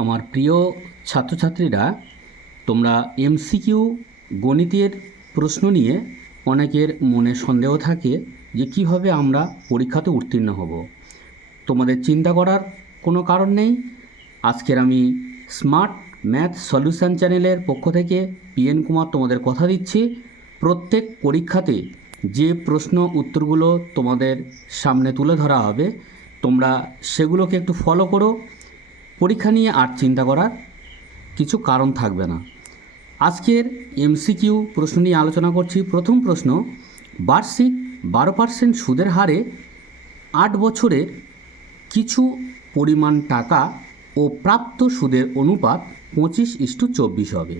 আমার প্রিয় ছাত্রছাত্রীরা, তোমরা এমসিকিউ গণিতের প্রশ্ন নিয়ে অনেকের মনে সন্দেহ থাকে যে কিভাবে আমরা পরীক্ষাতে উত্তীর্ণ হব। তোমাদের চিন্তা করার কোনো কারণ নেই। আজকের আমি স্মার্ট ম্যাথ সলিউশন চ্যানেলের পক্ষ থেকে পিএন কুমার তোমাদের কথা দিচ্ছি, প্রত্যেক পরীক্ষাতে যে প্রশ্ন উত্তরগুলো তোমাদের সামনে তুলে ধরা হবে তোমরা সেগুলোকে একটু ফলো করো। পরীক্ষা নিয়ে আর চিন্তা করার কিছু কারণ থাকবে না। আজকের এমসিকিউ প্রশ্ন নিয়ে আলোচনা করছি। প্রথম প্রশ্ন, বার্ষিক 12% সুদের হারে 8 বছরের কিছু পরিমাণ টাকা ও প্রাপ্ত সুদের অনুপাত 25:24 হবে।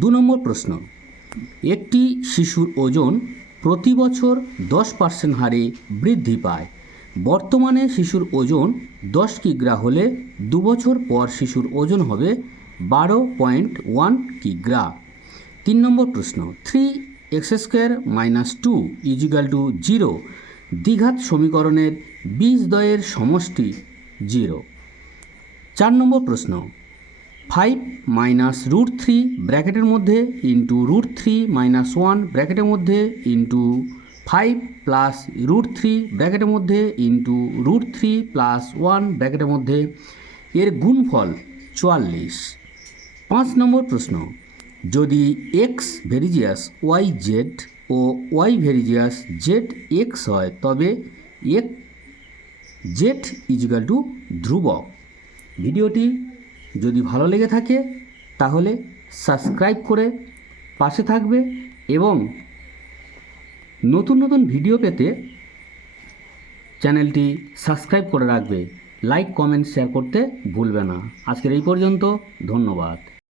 2 নম্বর প্রশ্ন, একটি শিশুর ওজন প্রতি বছর 10% হারে বৃদ্ধি পায়। বর্তমানে শিশুর ওজন 10 কিগ্রা হলে 2 বছর পর শিশুর ওজন হবে 12.1 কিগ্রা। 3 নম্বর প্রশ্ন, 3x² - 2 = 0 দ্বিঘাত সমীকরণের বীজদ্বয়ের সমষ্টি 0। 4 নম্বর প্রশ্ন, 5 - √3 ব্র্যাকেটের মধ্যে ইন্টু √3 - 1 ব্র্যাকেটের মধ্যে ইন্টু 5 + √3 ব্র্যাকেটের মধ্যে ইন্টু √3 + 1 ব্র্যাকেটের মধ্যে এর গুণফল 44। 5 নম্বর প্রশ্ন, যদি x ভেরিজিয়াস yz ও y ভেরিজিয়াস zx হয় তবে z = ধ্রুবক। ভিডিওটি যদি ভালো লেগে থাকে তাহলে সাবস্ক্রাইব করে পাশে থাকবে এবং নতুন নতুন ভিডিও পেতে চ্যানেলটি সাবস্ক্রাইব করে রাখবে। লাইক, কমেন্ট, শেয়ার করতে ভুলবে না। আজকের এই পর্যন্ত, ধন্যবাদ।